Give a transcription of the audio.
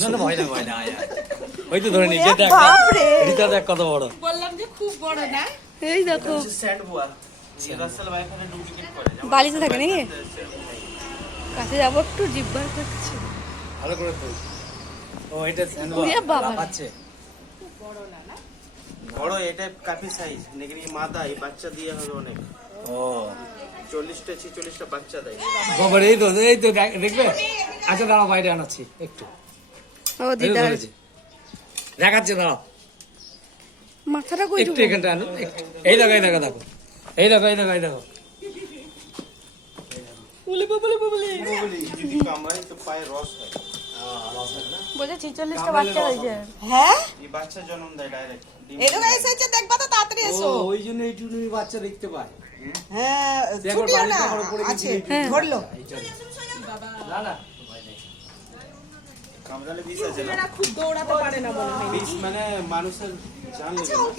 না না ভয় না আয় আয়। ওই তো ধরে নিচে দেখ বাপরে। রিতা দেখ কত বড়। বললাম যে খুব বড় না। এই দেখো স্যান্ড বোয়ার রাসেল ভাই এখানে ডুপ্লিকেট করে বালিতে থাকে নাকি কাছে যাবো একটু জিব্বার করছে ভালো করে তো ও এটা স্যান্ড ওরে বাবা। আছে বড় এটা কাফি সাইজ लेकिन ये मादा ये বাচ্চা দিয়ে হবে অনেক ও 40টা 46টা বাচ্চা দেয় বাবার এই তো দেখবে আচ্ছা দাঁড়াও বাইরে আনাচ্ছি একটু ও এই তো দিদা ধরেছি। দেখাচ্ছে দাঁড়াও মাথাটা কই একটু এখানটা আনো একটু। এই দেখো বলে বলে বলি যদি কামড়ায় তো পায়ে রস হয় বলে 46টা বাচ্চা হয়েছে হ্যাঁ এই বাচ্চা জন্ম দেয় ডাইরেক্ট এরকম এসেছে দেখবা তো তাড়াতাড়ি এসো। ওই জন্য এই টুনি বাচ্চা দেখতে পায় হ্যাঁ দেখো ছুটিও বাড়িতে না আমার উপরে আছে গেছে ধরলো। না না কামড়ালে বিষ আছে না এরা খুব দৌড়াতে পারে না বলে। বিষ মানে মানুষের জান লেগে যায়।